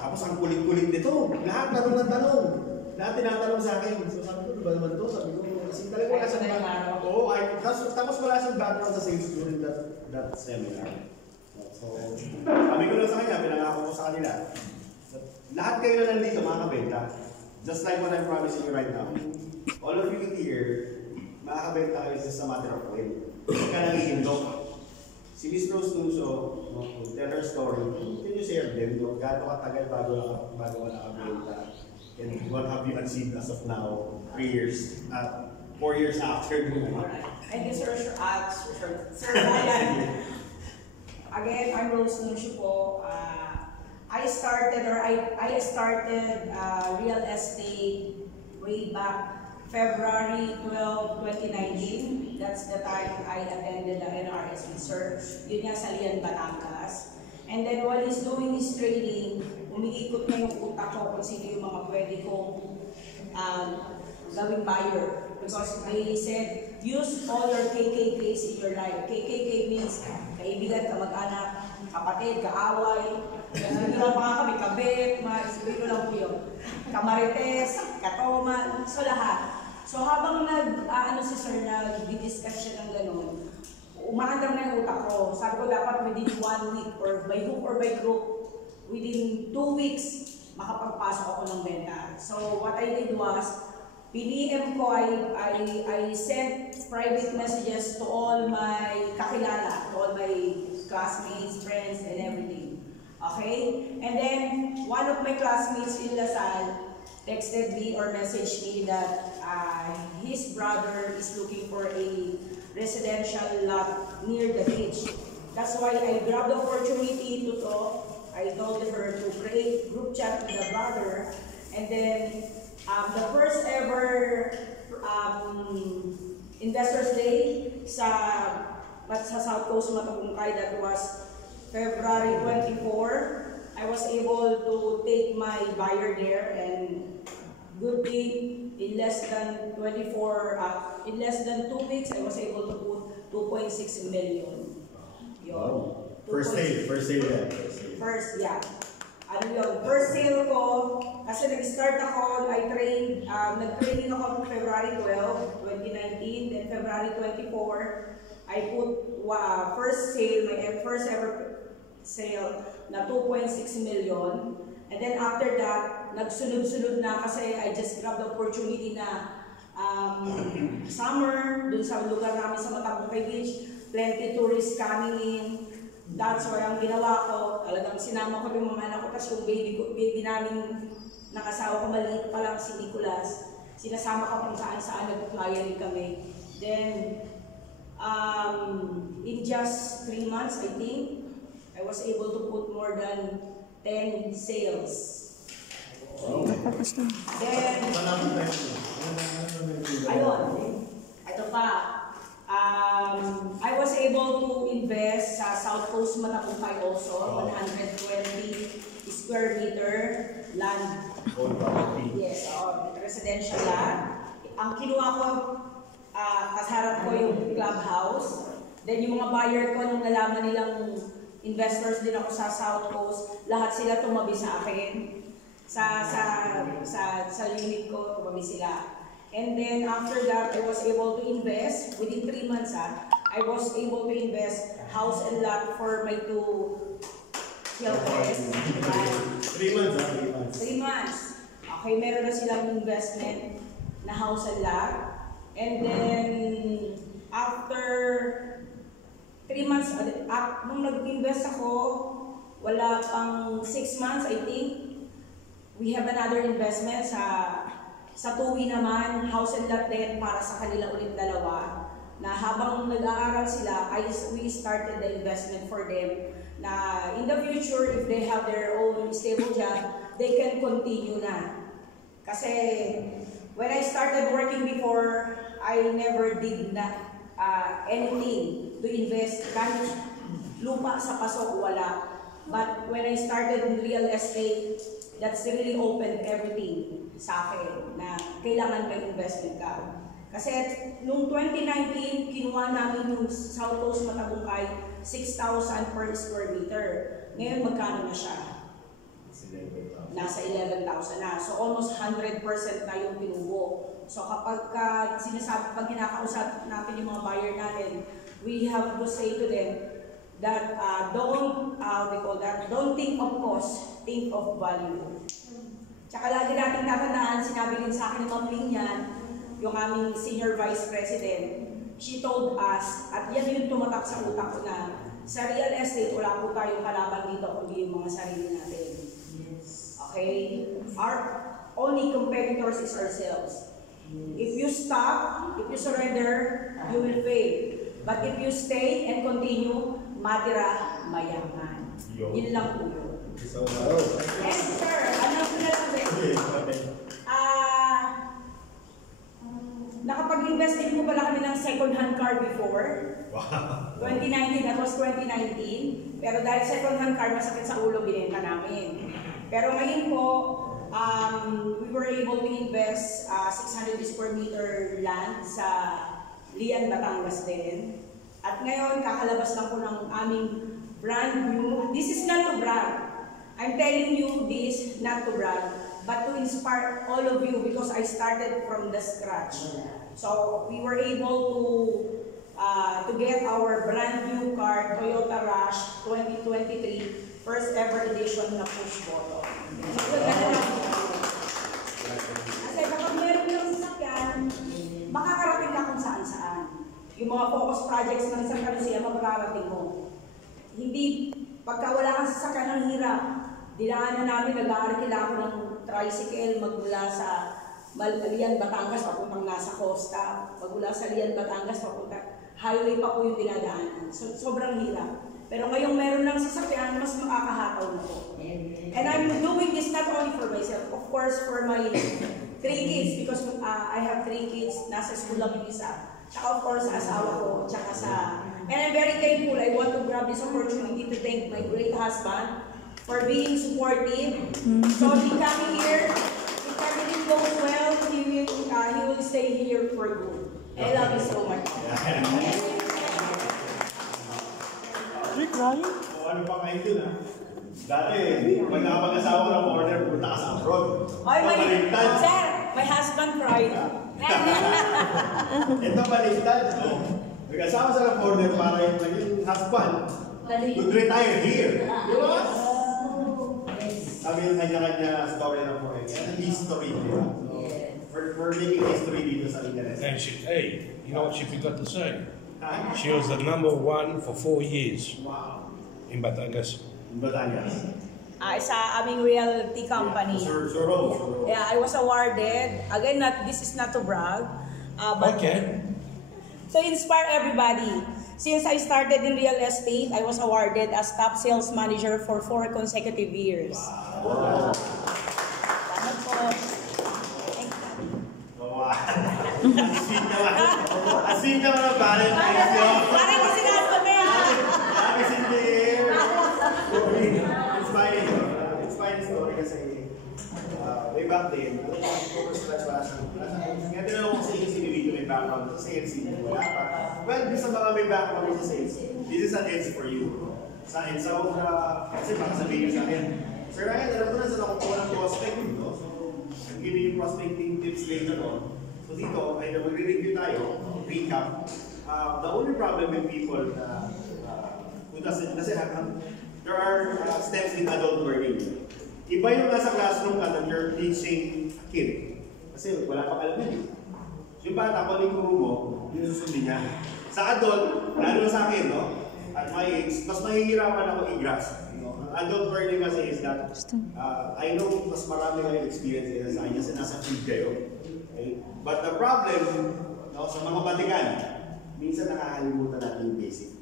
Tapos ang kulit-kulit nito, lahat tanong ng tanong. Lahat tinatanong sa akin. So sabi ko, ba naman to? Sabi ko, kasi talaga wala siyang background. Oo, tapos wala siyang background sa sales during that seminar. So, sabi ko lang sa kanya, pinangako ko sa kanila. Lahat kayo na nandito, makakabenta. Just like what I'm promising you right now. All of you here, makakabenta kayo sa matter of will. Hindi ka nalilindok. Si Miss Rose Nuso, will tell her story. Can you share them? Gaano katagal bago ka nakabenta? And what have you achieved as of now? 4 years after. Alright. Thank you, Sir. Sir Ryan. Again, I'm Rose Nuso po. I started real estate way back February 12, 2019. That's the time I attended the NRS research. Yun nga sa Lian, Batangas. And then while he's doing his training, umiikot na yung utak ko kung sino yung mga pwede kong gawing buyer. Because they said, use all your KKKs in your life. KKK means kaibigan, kamag-anak, kapatid, kaaway. Hindi lang pa kami, kabit, sabihin ko lang po yun. Kamarites, katoman, so lahat. So habang si Sir nag-discuss siya ng gano'n, umaandam na yung utak ko. Sabi ko dapat within 1 week or by hook or by crook, within 2 weeks, makapagpasok ako ng benta. So what I did was, PDM ko, I sent private messages to all my kakilala, to all my classmates, friends, and everything. Okay? And then, one of my classmates in LaSalle texted me or messaged me that his brother is looking for a residential lot near the beach. That's why I grabbed the opportunity to talk. I told her to create group chat with the brother. And then, the first ever Investors Day sa South Coast Matagungkay, that was February 24. I was able to take my buyer there, and good thing, in less than 2 weeks, I was able to put 2.6 million. Wow. First sale. Yeah. Ano yun, first sale ko, kasi nag-start ako, nag-training ako February 12, 2019, then February 24, I put first sale, my first ever sale na 2.6 million. And then after that, nagsunod-sunod na kasi I just grabbed the opportunity na summer, dun sa lugar namin sa Matagungkay Beach, plenty tourists coming in. That's why ang ginawa ko, talagang sinama ko yung mga anak ko, kasi yung baby namin nakasawa ko, maliit pa lang si Nicolas. Sinasama ko kung saan nag-flyerin kami. Then, in just 3 months, I think, I was able to put more than 10 sales. Wow. Then, ayun, ito pa. I was able to invest sa South Coast Matagungkay also, 120 square meter land. Yes, residential land. Ang kinuha ko, kasarap ko yung clubhouse. Then yung mga buyer ko, nung nalaman nilang investors din ako sa South Coast, lahat sila tumabi sa akin. Sa unit ko, tumabi sila. And then after that, I was able to invest, within 3 months, I was able to invest house and lot for my 2 children. 3 months, 3 months. Okay, meron na silang investment na house and lot. And then, after 3 months, nung nag-invest ako, wala pang 6 months, I think, we have another investment sa Tuwi naman, house and lot din para sa kanila ulit dalawa, na habang nag-aaral sila, we started the investment for them, na in the future, if they have their own stable job, they can continue na. Kasi, when I started working before, I never did anything to invest. Kahit lupa sa pasok, wala. But when I started in real estate, that's really opened everything sa akin na kailangan may investment ka. Kasi noong 2019, kinuha namin yung South Coast Matagungkay 6,000 per square meter. Ngayon, magkano na siya? 11,000 na. So almost 100% na yung tinubo. So kapag pag kinakausap natin yung mga buyer natin, we have to say to them that don't think of cost, think of value. Tsaka lagi natin tatandaan, sinabi din sa akin ni Ma'am Lingyan, yung aming Senior Vice President, she told us, at yan yung tumatak sa utak ko na, sa real estate, wala po tayong kalaban dito, kundi yung mga sarili natin. Okay? Our only competitors is ourselves. If you stop, if you surrender, you will fail. But if you stay and continue, matira, mayaman. Yun lang po yun. And sir, ano ko na lang nakapag-invest din po pala kami ng second-hand car before. Wow. 2019, that was 2019. Pero dahil second-hand car, masakit sa ulo, binenta namin. Pero ngayon po, we were able to invest 600 square meter land sa Lian, Batangas din. At ngayon, kakalabas lang po ng aming brand new. This is not to brag. I'm telling you this not to brag, but to inspire all of you because I started from the scratch. So we were able to get our brand new car, Toyota Rush 2023, first ever edition na push button. Kasi kapag meron ng sasakyan, makakarating ka kung saan-saan. Yung mga focus projects ng Santa Lucia, makararating mo. Hindi, pagka wala kang sasakyan, ang hirap. Dinaanan namin, nag-aarkila ako ng tricycle magmula sa Lian, Batangas, papuntang nasa Costa. Magmula sa Lian, Batangas, papuntang highway pa po yung dinadaanan. So, sobrang hirap. Pero ngayong meron ng sasakyan, mas makakahataw na po. And I'm doing this not only for myself, of course, for my 3 kids, because I have 3 kids, nasa school lang yung isa. Tsaka of course, sa asawa ko, tsaka sa... And I'm very thankful. I want to grab this opportunity to thank my great husband for being supportive. So he coming here, if everything goes well, he will stay here for good. I love you so much. Ano pa kayo yun, ha? Dati, pag nakapag-asawa ka ng order, punta ka sa abroad. Sir, my husband cried. Ito baliktad. Nag-asawa sa ng order para yung naging husband would retire here. Di ba? Sabi yung kanya-kanya story ng Korea. Yan ang history, di ba? We're making history dito sa Liganes. And hey, you know what she forgot to say? She was the #1 for 4 years. Wow. In Batangas. In Batangas. Sa aming realty company. Sure. Yeah, I was awarded. Again, this is not to brag. But Okay. to inspire everybody. Since I started in real estate, I was awarded as top sales manager for 4 consecutive years. Wow. Salamat po. Wow. Asin naman ang Valentine's yun. Parang kasi nato na yan. Sabi si Inspiring story kasi way back then, nga tinanong ko sa ANC dito may background sa ANC, wala pa. Well, bisa mga may background sa sales, this is an edge for you. Kasi baka sabihin nyo sa akin, Sir Ryan, alam ko na saan ako po ng prospect dito. So, I'll give you prospecting tips later on. So dito, ay mag-review tayo, recap. The only problem with people who doesn't, kasi there are steps in adult learning. Iba yung nasa classroom ka that you're teaching a kid. Kasi wala pang alam yun. Yung bata, kung yung guru mo, yun susundin niya. Sa adult, lalo sa akin, no? At my age, mas mahihirapan ako i-grasp. Adult learning kasi is that I know mas marami kayong experience in sa akin kasi nasa field kayo. Okay? But the problem, no, sa mga batikan, minsan nakakalimutan natin yung basic.